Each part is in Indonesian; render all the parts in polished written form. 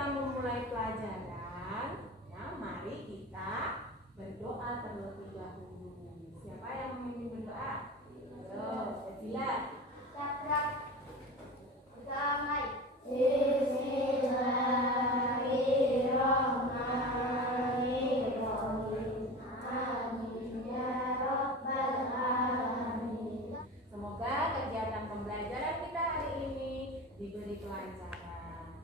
kita memulai pelajaran, ya, mari kita berdoa terlebih dahulu. Siapa yang ingin berdoa? Ayo, Fadila. Damai. Semoga kegiatan pembelajaran kita hari ini diberi kelancaran.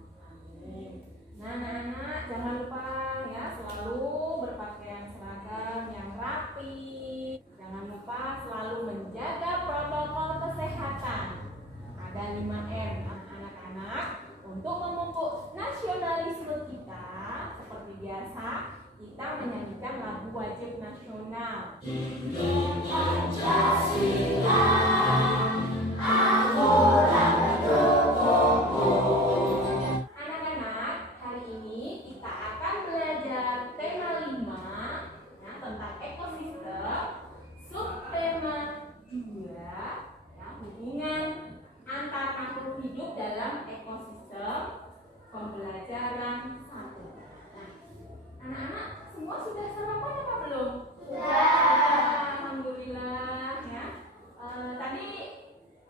Amin. Nah, anak-anak jangan lupa ya selalu berpakaian seragam yang rapi. Jangan lupa selalu menjaga protokol kesehatan. Ada 5M anak-anak untuk memupuk nasionalisme kita. Seperti biasa, kita menyanyikan lagu wajib nasional. Anak-anak, hari ini kita akan belajar tema 5 ya, tentang ekosistem. Subtema 2 ya, hubungan antar makhluk hidup dalam ekosistem. Pembelajaran 1. Nah, anak-anak semua sudah sarapan apa belum? Sudah. Alhamdulillah ya. Tadi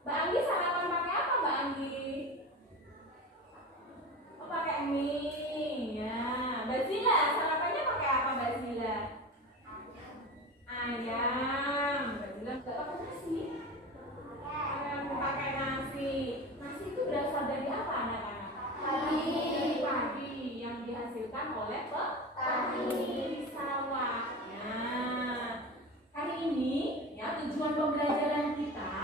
Mbak Anggi sarapan pakai apa Mbak Anggi? Oh, pakai mie ya. Mbak Zila sarapannya pakai apa Mbak Zila? Ayam. Mbak Zila nggak pakai nasi? Pakai nasi. Nasi itu berasal dari apa anak-anak? Dari padi yang dihasilkan oleh petani di sawah. Nah, hari ini ya tujuan pembelajaran kita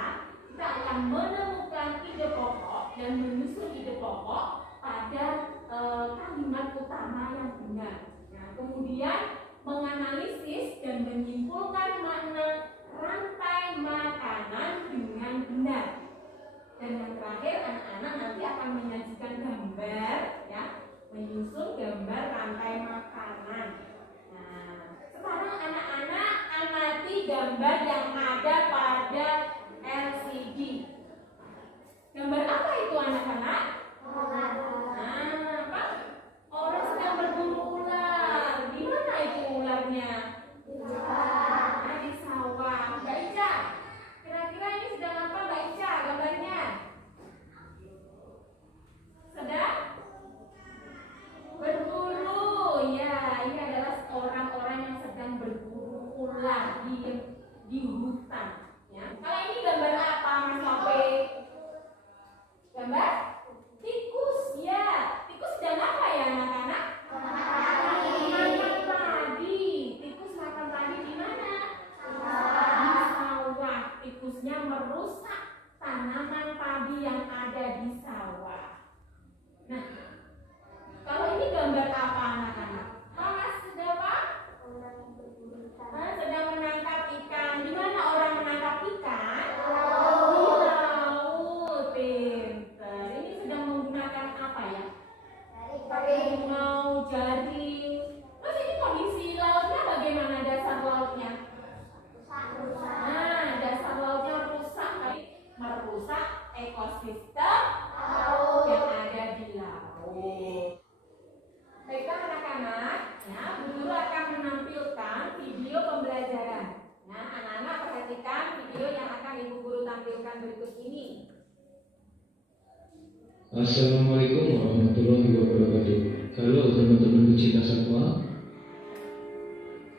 akan menemukan ide pokok dan menyusun ide pokok pada kalimat utama yang benar. Nah, kemudian menganalisis dan menyimpulkan makna rantai makanan dengan benar. Dan yang terakhir, anak-anak nanti akan menyajikan gambar, ya, menyusun gambar rantai makanan. Nah, sekarang anak-anak amati gambar yang ada pada LCD. Gambar apa itu anak-anak? Nah, Pak, orang sedang berburu ular. Di mana itu ularnya? Nah, di sawah. Mbak Ica, kira-kira ini sedang apa Mbak Ica gambarnya? Sedang berburu. Ya, ini adalah orang-orang yang sedang berburu ular di hutan. Ya. Kalau ini gambar apa Mas Lope? Gambar tikus ya. Tikus sedang apa ya anak-anak? Makan padi. Tikus makan padi di mana? Di sawah. Tikusnya merusak tanaman padi yang ada di sawah. Nah, kalau ini gambar apa anak-anak? Mas sedang apa? Sedang menangkap ikan. Di mana orang menangkap ikan? Di laut. Pinter. Ini sedang menggunakan apa ya? Harimau, jaring. Terus ini kondisi lautnya bagaimana dasar lautnya? Nah, dasar lautnya rusak. Merusak ekosistem yang ada di laut. Baiklah anak-anak, ya, Bu Guru akan menampilkan video pembelajaran. Nah, anak-anak perhatikan video yang akan Ibu Guru tampilkan berikut ini. Assalamualaikum warahmatullahi wabarakatuh. Halo teman-teman pecinta satwa.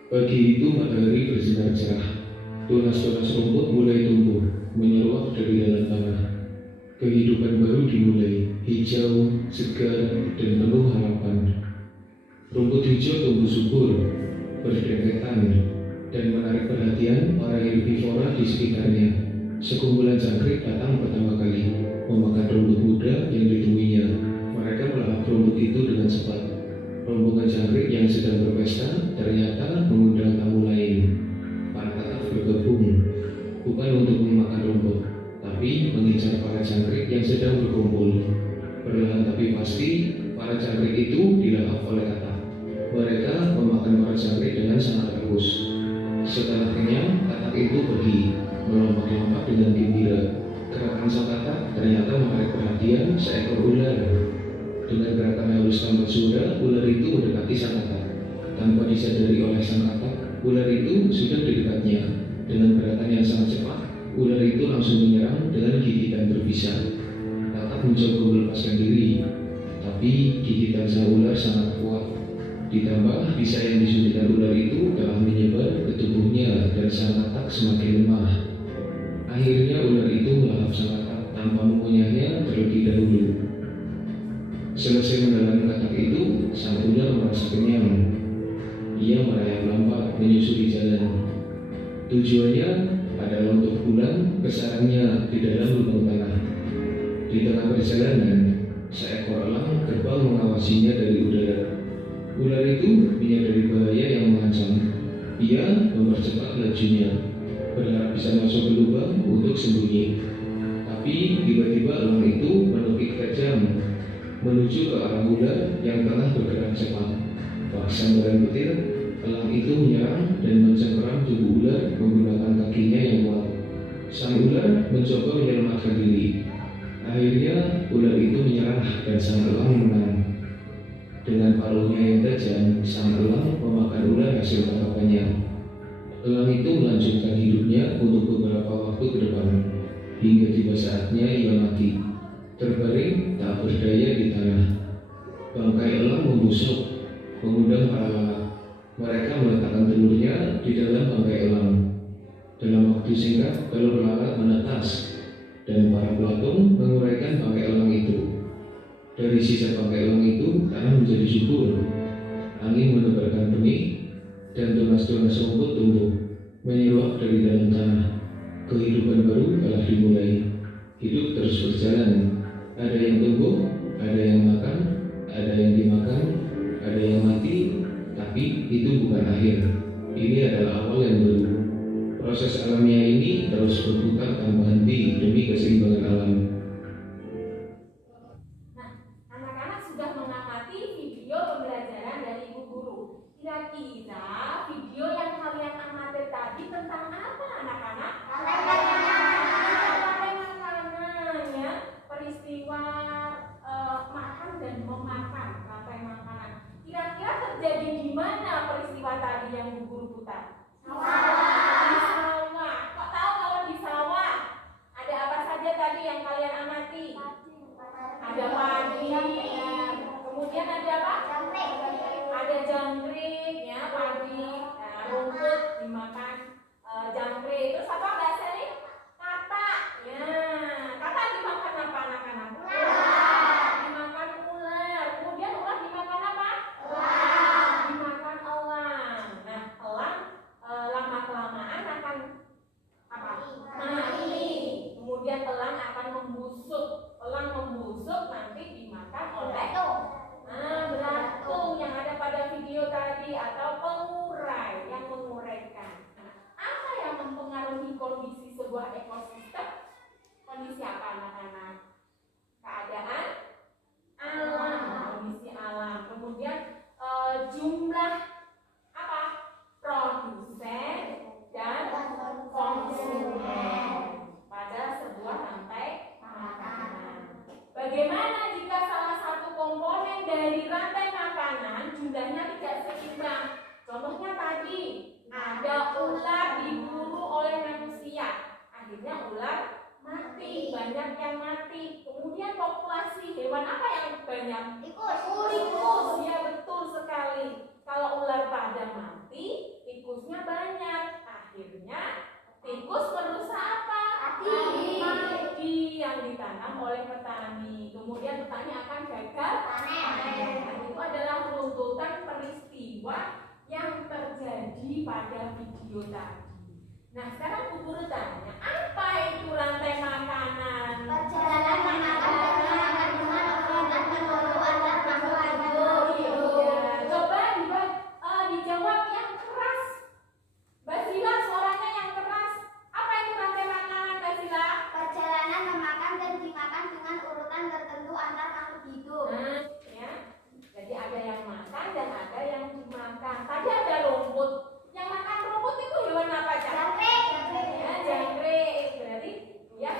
Pagi itu matahari bersinar cerah. Tunas-tunas rumput mulai tumbuh, menyeruak dari dalam tanah. Kehidupan baru dimulai, hijau, segar, dan penuh harapan. Rumput hijau tumbuh subur, berdempetan, dan menarik perhatian para herbivora di sekitarnya. Sekumpulan jangkrik datang pertama kali, memakan rumput muda yang ditemuinya. Mereka melahap rumput itu dengan cepat. Rombongan jangkrik yang sedang berpesta ternyata mengundang tamu lain. Para kakak bergabung, bukan untuk memakan rumput, tapi mengincar para jangkrik yang sedang berkumpul. Perlahan tapi pasti, para jangkrik itu dilahap oleh katak. Mereka memakan para jangkrik dengan sangat bagus. Setelah kenyang, katak itu pergi, melompat-lompat dengan gembira. Gerakan sang katak ternyata menarik perhatian seekor ular. Dengan gerakan halus menghaluskan bersuara, ular itu mendekati sang katak. Tanpa disadari oleh sang katak, ular itu sudah di dekatnya. Dengan gerakan yang sangat cepat, ular itu langsung menyerang dengan gigitan berbisa. Katak mencoba melepaskan diri, tapi gigitan sang ular sangat kuat. Ditambah bisa yang disuntikan ular itu telah menyebar ke tubuhnya dan sang katak semakin lemah. Akhirnya ular itu melahap sang katak tanpa mengunyahnya terlebih dahulu. Selesai menelan katak itu, sang ular merasa kenyang. Ia merayap lambat menyusuri jalan. Tujuannya adalah untuk pulang ke sarangnya di dalam lubang tanah. Di tengah perjalanan, seekor elang terbang mengawasinya dari udara. Ular itu menyadari bahaya yang mengancam. Ia mempercepat lajunya, berharap bisa masuk ke lubang untuk sembunyi. Tapi tiba-tiba elang itu menukik tajam menuju ke arah ular yang tengah bergerak cepat. Pas sambaran petir, elang itu menyerang dan mencengkeram tubuh ular menggunakan kakinya yang kuat. Sang ular mencoba menyelamatkan diri. Akhirnya ular itu menyerah dan sang elang menang. Dengan paruhnya yang tajam, sang elang memakan ular hasil tangkapannya. Elang itu melanjutkan hidupnya untuk beberapa waktu ke depan, hingga tiba saatnya ia mati, terbaring tak berdaya di tanah. Bangkai elang membusuk, mengundang para lalat. Mereka meletakkan telurnya di dalam bangkai elang. Dalam waktu singkat, telur lalat menetas, dan para pelatung menguraikan bangkai elang itu. Dari sisa bangkai elang itu, tanah menjadi subur. Angin menebarkan benih, dan tunas-tunas rumput tumbuh, menyeruak dari dalam tanah. Kehidupan baru telah dimulai. Hidup terus berjalan. Ada yang tumbuh, ada yang makan, ada yang dimakan, ada yang mati, tapi itu bukan akhir. Ini adalah awal yang baru. Proses alamiah ini terus berputar tanpa henti demi keseimbangan alam. Nah, anak-anak sudah mengamati video pembelajaran dari Ibu Guru. Kira-kira video yang kalian amati tadi tentang apa, anak-anak? Ya, peristiwa makan dan memakan, rantai makanan. Kira-kira terjadi di mana peristiwa tadi yang Bu Guru putar? Di sawah. Kok tahu kalau di sawah? Ada apa saja tadi yang kalian amati? Ada padi, ya. Kemudian ada apa? Ada jangkrik, ya, padi, rumput dimakan jangkrik. Terus apa Mbak Seli? Kata, ya. Kata dimakan apa anak-anak? Dimakan ular. Kemudian ular dimakan apa? Dimakan elang. Nah, elang lama-kelamaan akan apa? Mati. Kemudian elang akan membusuk. Elang membusuk nanti dimakan oleh belatung yang ada pada video tadi, atau pengurai yang menguraikan. Nah, apa yang mempengaruhi kondisi sebuah ekosistem? Kondisi apa anak-anak? Keadaan alam, kondisi alam. Kemudian jumlah apa? Produsen dan konsumen pada sebuah rantai makanan. Bagaimana jika salah satu komponen dari rantai makanan jumlahnya tidak seimbang? Contohnya tadi ada ular diburu oleh manusia, akhirnya ular mati, banyak yang mati. Kemudian populasi hewan apa yang banyak? Tikus, ya betul sekali. Kalau ular pada mati, tikusnya banyak. Akhirnya tikus merusak apa? Padi yang ditanam oleh petani. Kemudian petani akan gagal panen. Itu adalah runtutan peristiwa yang terjadi pada video tadi. Nah, sekarang Bu Guru tanya, apa itu rantai makanan? Perjalanan makanan dengan urutan menurut antar makhluk hidup. Coba dijawab yang keras. Mbak Sila, suaranya yang keras. Apa itu rantai makanan, Mbak Sila? Perjalanan memakan dan dimakan dengan urutan tertentu antar makhluk hidup. Nah, ya. Jadi ada yang makan dan ada yang dimakan. Tadi ada rumput. Yang makan rumput itu hewan apa, Cak? Jangkrik. Ya, jangkrik. Berarti ya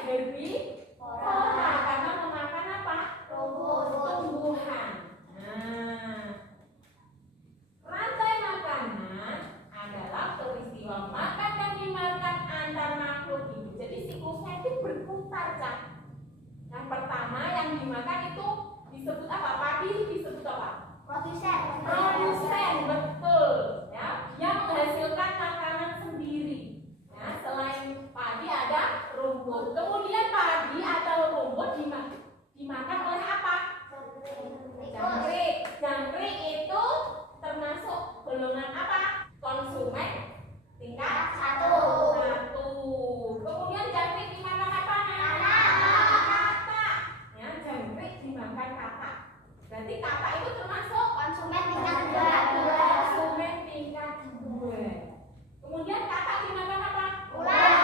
itu termasuk konsumen tingkat 2. konsumen tingkat 2. Kemudian kakak dimakan apa? Ular.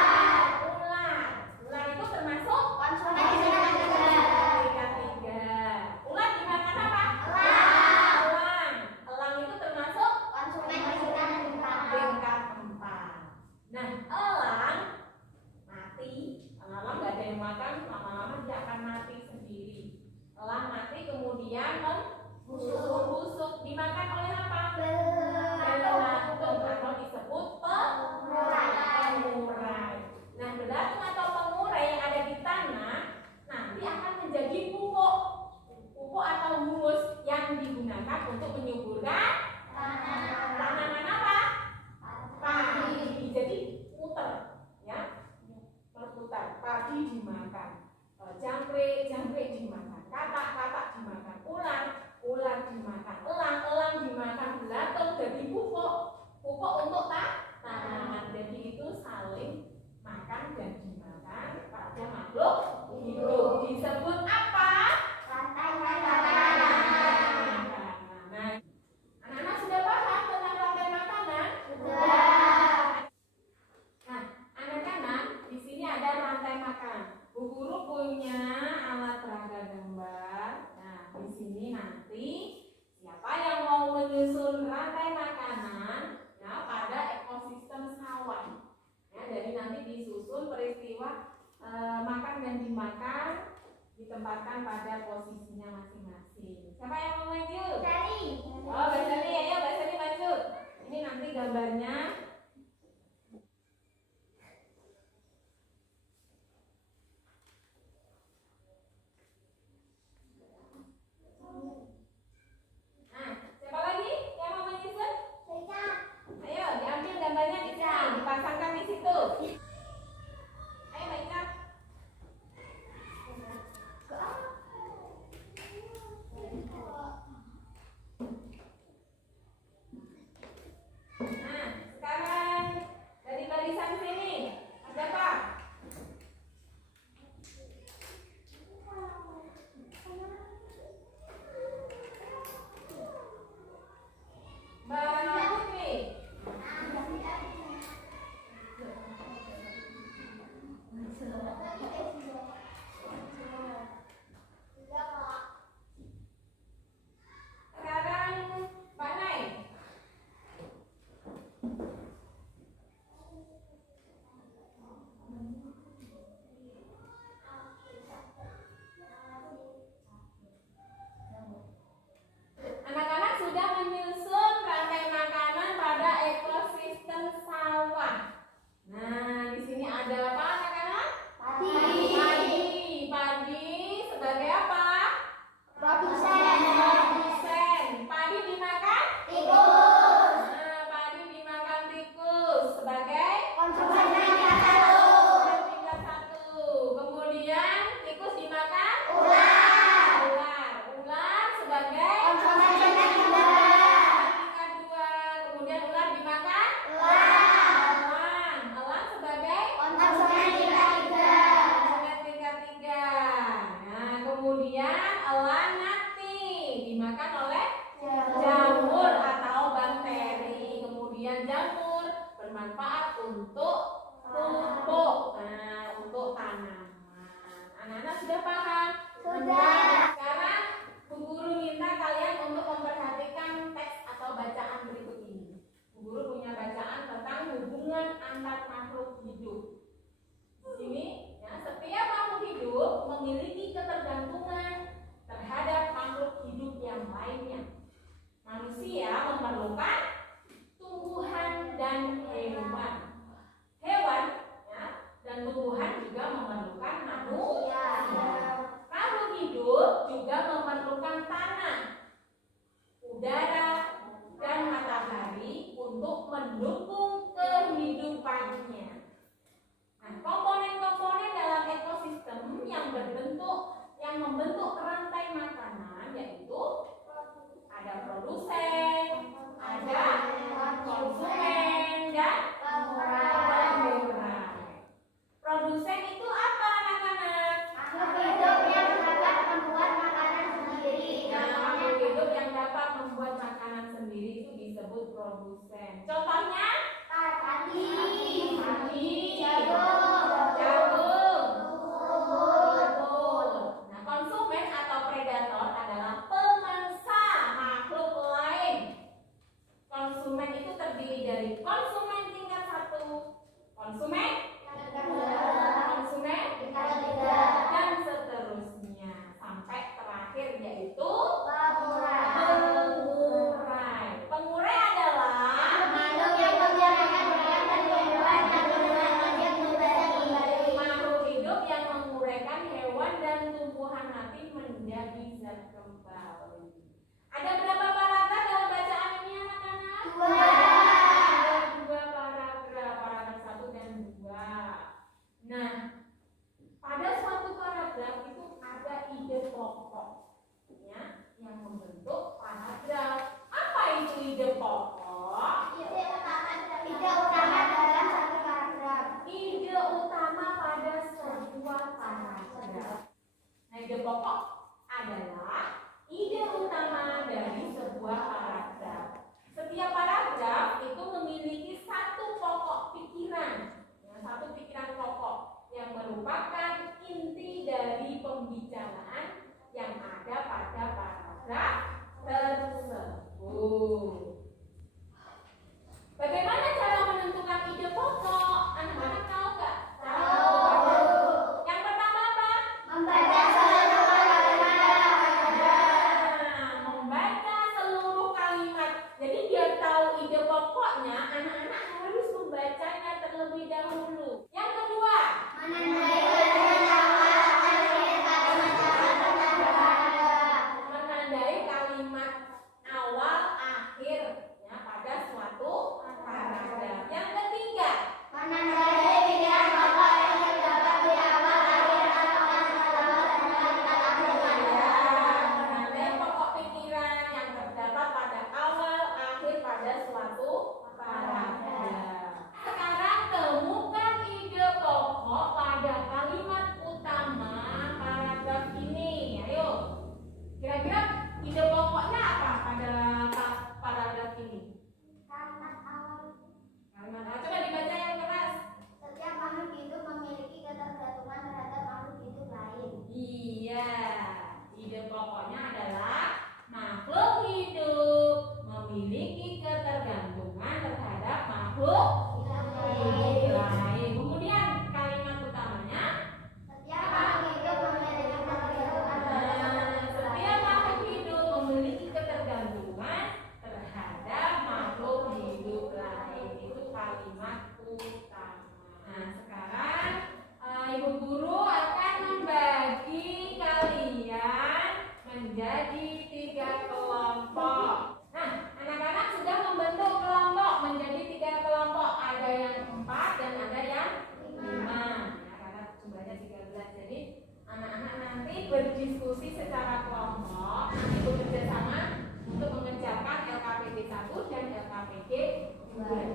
Ular itu termasuk Konsumen tingkat 3. tingkat 3. Ular dimakan apa? Elang. Elang itu termasuk Konsumen tingkat 4. tingkat 4. Nah, elang mati. Elang nggak ada yang makan, lama-lama dia akan mati sendiri. Elang mati kemudian membusuk. Dimakan oleh apa? Belatung atau disebut pengurai. Nah, belatung atau pengurai yang ada di tanah nanti akan menjadi pupuk atau humus yang digunakan untuk menyuburkan tanaman apa? Padi. Jadi muter, ya, berputar. Padi dimakan, jangkrik dimakan, katak dimakan, ular dimakan, elang dimakan, belatung jadi pupuk untuk tanaman. Jadi itu saling makan dan dimakan pada makhluk hidup. Disebut apa? Rantai Makanan. makanan. Nah, anak-anak sudah paham tentang rantai makanan? Sudah. Nah, anak-anak, di sini ada rantai makan. Bu Guru punya alat peraga gambar. Nah, di sini nanti siapa yang mau menyusun rantai makanan ya pada ekosistem sawah. Ya, jadi nanti disusun peristiwa makan dan dimakan, ditempatkan pada posisinya masing-masing. Siapa yang mau maju? Dari. Oh, Mbak Sani, ayo Mbak Sani maju. Ini nanti gambarnya. Nah, siapa lagi yang mau menyusun? Ayo, diambil gambarnya di sini, dipasangkan di situ. Ayo, Mbak Ika. Nah, sekarang dari barisan sini ada apa? Mbak Putri. Sekarang Mbak Nai. Anak-anak sudah menyusun rantai makanan pada ekosistem sawah. Nah, di sini ada apa anak-anak? Padi sebagai apa? Produsen. Padi dimakan? Tikus. Nah, padi dimakan tikus sebagai Konsumen tingkat 1. tingkat 1. Kemudian tikus dimakan? Ular. Ular sebagai Konsumen tingkat 2. tingkat 2. Kemudian ular dimakan? Elang. Elang sebagai Konsumen tingkat 3. konsumen tingkat 3. Nah, kemudian elang mati dimakan oleh jamur atau bakteri. Kemudian jamur bermanfaat untuk pupuk, untuk tanaman. Anak-anak sudah paham? Sudah. Sekarang Bu Guru minta kalian untuk memperhatikan teks atau bacaan berikut ini. Bu Guru punya bacaan tentang hubungan antar makhluk hidup. Di sini, ya, setiap makhluk hidup memiliki ketergantungan terhadap makhluk hidup yang lainnya. Manusia memerlukan tumbuhan dan hewan. Hewan, ya, dan tumbuhan juga memerlukan manusia. Makhluk hidup juga memerlukan tanah, udara, dan matahari untuk mendukung kehidupannya. Nah, komponen-komponen dalam ekosistem yang membentuk rantai makanan yaitu ada produsen, ada konsumen, dan pengurai. Produsen itu apa anak-anak? Makhluk hidup yang dapat membuat makanan sendiri. Nah, makhluk hidup yang produsen. Contohnya padi, padi, jagung, betul. Nah, konsumen atau predator adalah pemangsa makhluk lain. Konsumen itu terdiri dari konsumen tingkat 1, konsumen, konsumen, dan seterusnya sampai terakhir yaitu pengurai. Pengurai adalah makhluk hidup yang menguraikan hewan dan tumbuhan mati menjadi zat kembali. Ada berapa paragraf dalam bacaan ini anak-anak? 2. Ada 2 paragraf, paragraf 1 dan 2. Nah, pada suatu paragraf itu ada ide pokok ya, yang membentuk paragraf. Apa itu ide pokok? Ide utama pada sebuah paragraf. Nah, ide pokok adalah ide utama dari sebuah paragraf. Setiap paragraf itu memiliki satu pokok pikiran, ya, satu pikiran pokok yang merupakan inti dari pembicaraan yang ada pada paragraf tersebut. Bagaimana cara menentukan ide pokok? Anak-anak tahu nggak? Tahu. Yang pertama apa? Membaca seluruh kalimat. Nah, membaca seluruh kalimat. Jadi biar tahu ide pokoknya, anak-anak harus membacanya terlebih dahulu. Yang kedua, Menandai kalimat awal akhir kalimat paragraf. menandai kalimat awal akhir ya, pada suatu paragraf. Yang ketiga, Menandai pikiran pokok yang terdapat di awal akhir atau kalimat akhir. menandai pokok pikiran yang terdapat pada awal akhir pada suatu paragraf. Sekarang temukan ide pokok pada kalimat utama paragraf ini. Ayo, kira-kira ide pokoknya apa pada paragraf ini? Kalimat awal. Kalimat apa? Coba dibaca yang keras. Setiap makhluk hidup memiliki ketergantungan terhadap makhluk hidup lain. Iya, ide pokoknya adalah makhluk hidup memiliki ketergantungan terhadap makhluk hidup lain. Kemudian kalimat utamanya, Setiap makhluk hidup memiliki ketergantungan terhadap makhluk setiap lain. makhluk hidup memiliki ketergantungan terhadap makhluk hidup lain. Itu kalimat utama. Nah, sekarang Ibu Guru akan membagi kalian menjadi 3 kelompok. Nah, anak-anak sudah membentuk kelompok menjadi 3 kelompok. Ada yang 4 dan ada yang 5. Ya, karena jumlahnya 13. Jadi anak-anak nanti berdiskusi secara kelompok, nanti bekerja sama untuk mengerjakan LKPD 1 dan LKPD 2.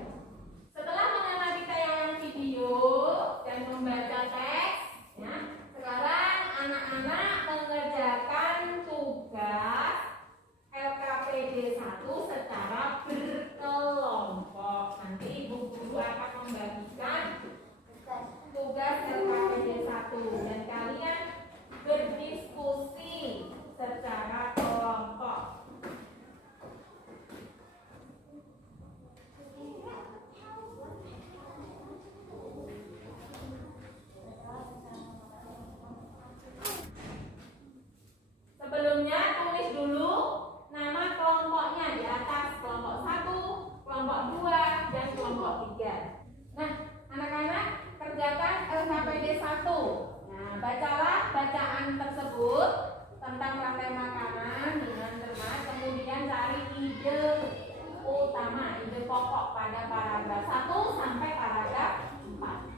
Setelah mengamati tayangan video dan membaca teks, ya, sekarang anak-anak mengerjakan tugas LKPD 1 secara berkelompok. Nanti Ibu Guru akan membagikan tugas LKPD 1 dan kalian berdiskusi secara kelompok. Sebelumnya tulis dulu nama kelompoknya di atas, kelompok 1, kelompok 2, dan kelompok 3. Nah, anak-anak kerjakan LKPD 1. Nah, bacalah bacaan tersebut tentang rantai makanan dengan cermat, kemudian cari ide utama, ide pokok pada paragraf 1 sampai paragraf 4.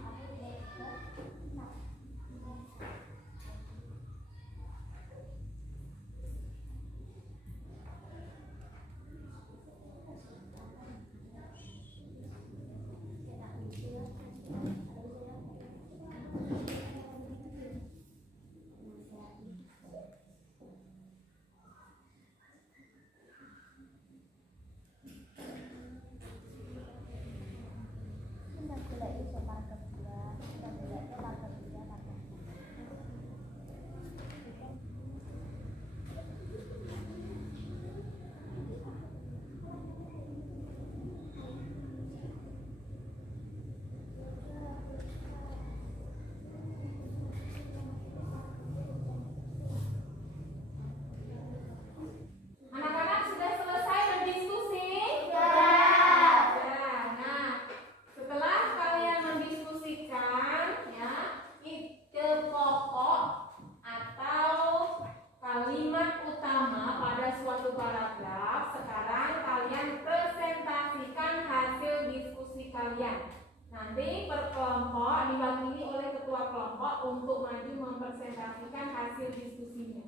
maju mempresentasikan hasil diskusinya.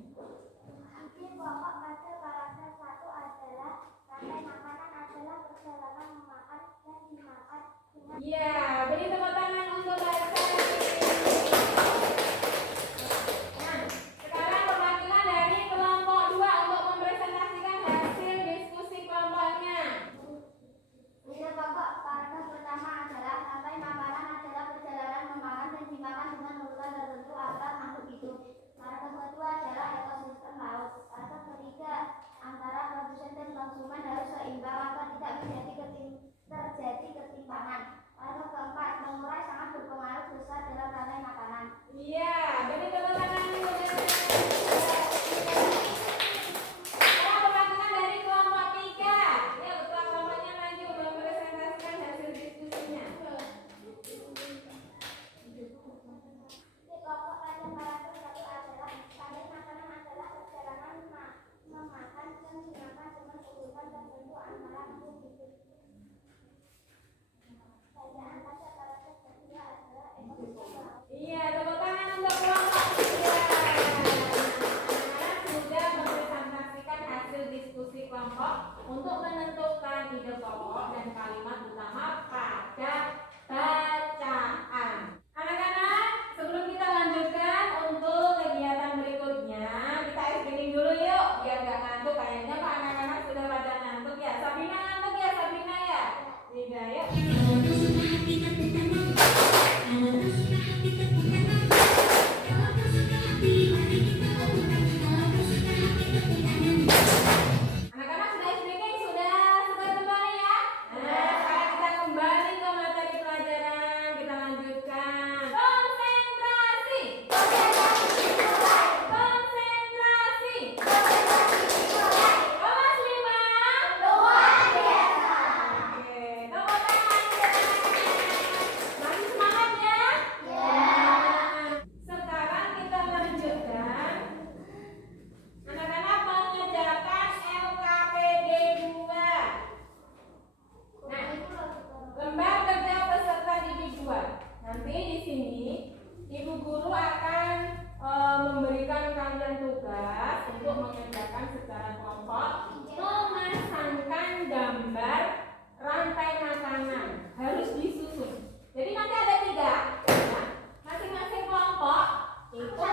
Isi pokok pada paragraf 1 adalah rantai makanan adalah perjalanan memakan dan dimakan dengan. Iya, beri tepuk tangan untuk baca. Nah, sekarang perwakilan dari kelompok 2 untuk mempresentasikan hasil diskusi kelompoknya. Isi pokok paragraf pertama adalah rantai makanan adalah perjalanan memakan dan dimakan dengan urutan tertentu antar makhluk hidup. Paragraf kedua adalah ekosistem laut. Paragraf ketiga, antara produsen dan konsumen harus seimbang agar tidak terjadi ketimpangan. Paragraf keempat, mengurai sangat berpengaruh besar dalam rantai makanan. Iya, beri tepuk tangan untuk baca. Sekarang perwakilan dari kelompok 3. Yuk, ketua kelompoknya maju mempresentasikan hasil diskusinya. Isi pokok pada paragraf 1 adalah rantai makanan adalah perjalanan memakan dan dimakan dengan urutan tertentu antara makhluk hidup. Bacaan pada paragraf kedua adalah ekosistem laut. Iya, tepuk tangan untuk kelompok 3. Anak-anak sudah mempresentasikan hasil diskusi kelompok untuk menentukan ide pokok dan kalimat utama pada bacaan. Anak-anak, sebelum kita lanjutkan untuk kegiatan berikutnya, kita screening dulu yuk, biar gak ngantuk. Kayaknya Pak anak-anak sudah pada ngantuk ya. Sabrina ngantuk ya, Sabrina ya? Tidak, yuk. Anak-anak sudah screening, sudah kembali ya? Nah, sekarang kita kembali ke materi pelajaran. Kita lanjutkan. Konsentrasi. Konsentrasi. Kelas 5. Luar biasa. Oke, tepuk tangan ya. Masih semangat ya? Nah, sekarang kita lanjutkan. Anak-anak mengerjakan LKPD 2. Nah, lembar kerja peserta didik 2. Nanti di sini Ibu Guru akan memberikan kalian tugas untuk mengerjakan secara kelompok memasangkan gambar rantai makanan, harus disusun. Jadi nanti ada 3 ya. Masing-masing kelompok itu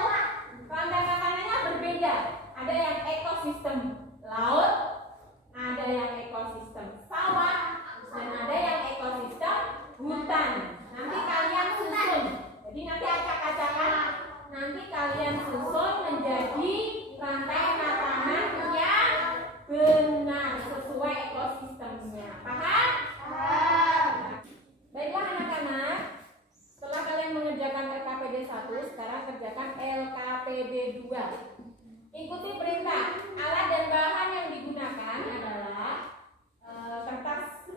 rantai makanannya berbeda. Ada yang ekosistem laut, ada yang ekosistem sawah, dan ada yang ekosistem hutan. Nanti kalian susun. Jadi nanti acak-acakan, nanti kalian susun menjadi rantai makanan yang benar sesuai ekosistemnya. Paham? Baiklah anak-anak, setelah kalian mengerjakan LKPD 1, sekarang kerjakan LKPD 2. Ikuti perintah. Alat dan bahan yang digunakan adalah kertas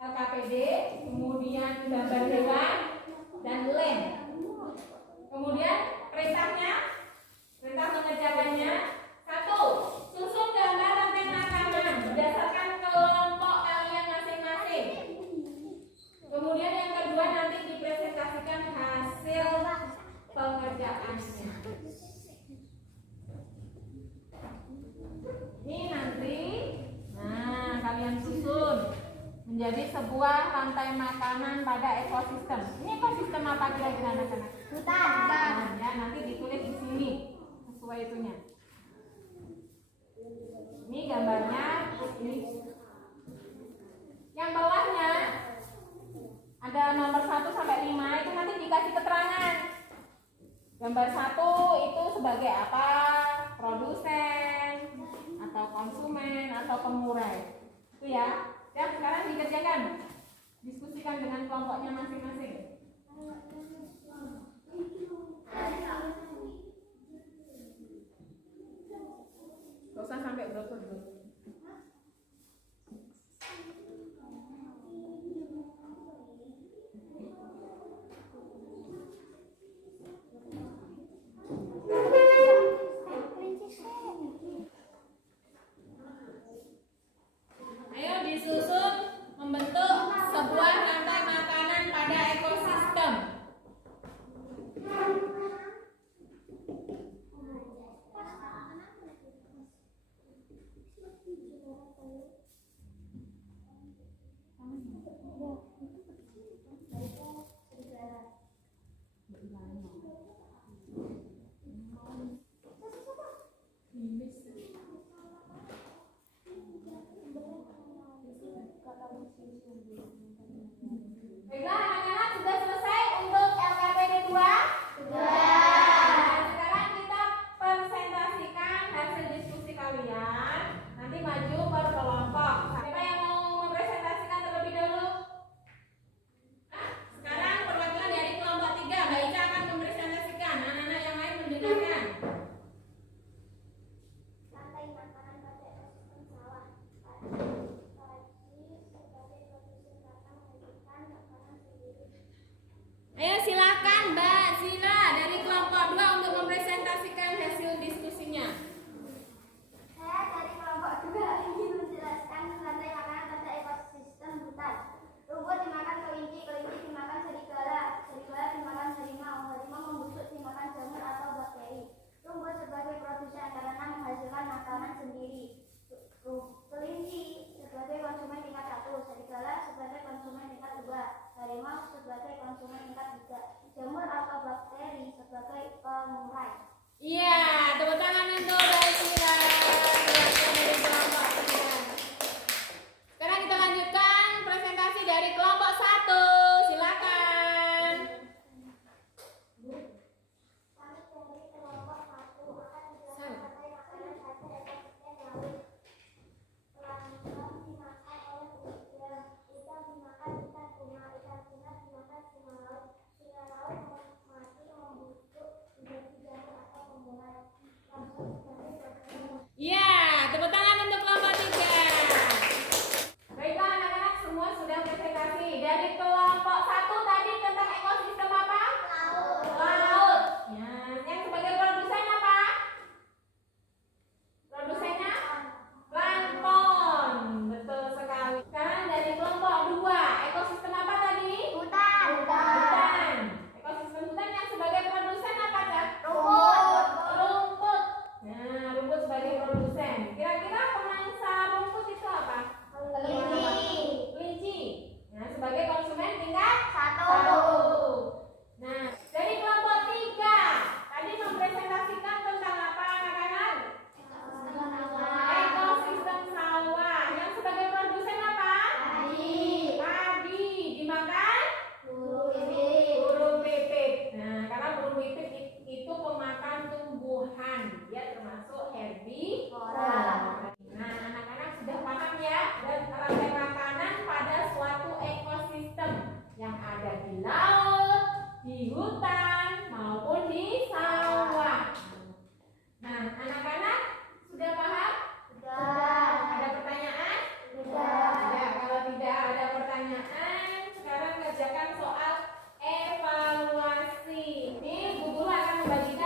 LKPD, kemudian gambar hewan, dan lem. Kemudian perintah mengerjakannya. 1. Susun gambar rantai makanan berdasarkan kelompok kalian masing-masing. Kemudian yang kedua, nanti dipresentasikan hasil pengerjaannya. Ini nanti, kalian susun menjadi sebuah rantai makanan pada ekosistem. Ini ekosistem apa kira-kira anak-anak? Hutan. Nah, ya, nanti ditulis di sini sesuai itunya. Ini gambarnya. Ini. Yang bawahnya ada nomor 1 sampai 5, itu nanti dikasih keterangan. Gambar 1 itu sebagai apa? Produsen atau konsumen atau pengurai. Itu ya. Ya, sekarang dikerjakan. Diskusikan dengan kelompoknya masing-masing. Gak usah sampai berapa-berapa. Ayo disusun membentuk sebuah rantai makanan pada ekosistem. Baiklah anak-anak, sudah selesai untuk LKPD 2? Sudah. Nah, sekarang kita presentasikan hasil diskusi kalian. Nanti maju per kelompok. Siapa yang mau mempresentasikan terlebih dahulu? Nah, sekarang perwakilan dari kelompok 3, Mbak Ica akan mempresentasikan. Anak-anak yang lain mendengarkan. Rantai makanan pada ekosistem sawah. Padi sebagai produsen batang menghasilkan makanan sendiri. Ayo silakan Mbak Zila dari kelompok 2 untuk mempresentasikan hasil diskusinya. Saya dari kelompok 2 ingin menjelaskan rantai makanan pada ekosistem hutan. Rumput dimakan kelinci, kelinci dimakan serigala, serigala dimakan harimau, harimau membusuk dimakan jamur atau bakteri. Rumput sebagai produsen karena menghasilkan makanan sendiri. Kelinci sebagai konsumen tingkat 1, serigala sebagai konsumen tingkat 2, harimau sebagai konsumen tingkat 3, jamur atau bakteri sebagai pengurai. Iya, tepuk tangan untuk Mbak Zila dari kelompok 3. Sekarang kita lanjutkan presentasi dari kelompok 1. Silakan. Kami dari kelompok 1 akan menjelaskan rantai makanan pada ekosistem laut. Plankton dimakan oleh udang, udang dimakan ikan tuna, ikan tuna dimakan singa laut mati membusuk menjadi jamur atau pembuahan. Plankton sebagai bakteri. Iya, tepuk tangan untuk kelompok 3. Baiklah anak-anak, semua sudah presentasi. Dari kelompok 1 tadi tentang ekosistem apa? Laut. Ya, yang sebagai produsen apa? Produsennya? Plankton. Betul sekali. Sekarang dari kelompok 2, ekosistem apa tadi? Hutan. Hutan. Ekosistem hutan yang sebagai produsen apa, Cak? Rumput. Rumput. Nah, rumput sebagai produsen. Kira-kira pemangsa rumput itu apa? Kelinci. Kelinci. Nah, sebagai konsumen tingkat 1. 1. Nah, dari kelompok 3 tadi mempresentasikan tentang apa anak-anak? Ekosistem sawah. Yang sebagai produsen apa? Padi. Dimakan? Burung pipit. Nah, karena burung pipit itu pemakan tumbuhan, dia termasuk herbivora. Nah, anak-anak sudah paham ya, dan rantai makanan pada suatu ekosistem yang ada di laut, di hutan, maupun di sawah. Nah, anak-anak sudah paham? Ada pertanyaan? Ada. Kalau tidak ada pertanyaan, sekarang kerjakan soal evaluasi. Ini Bu Guru akan membagi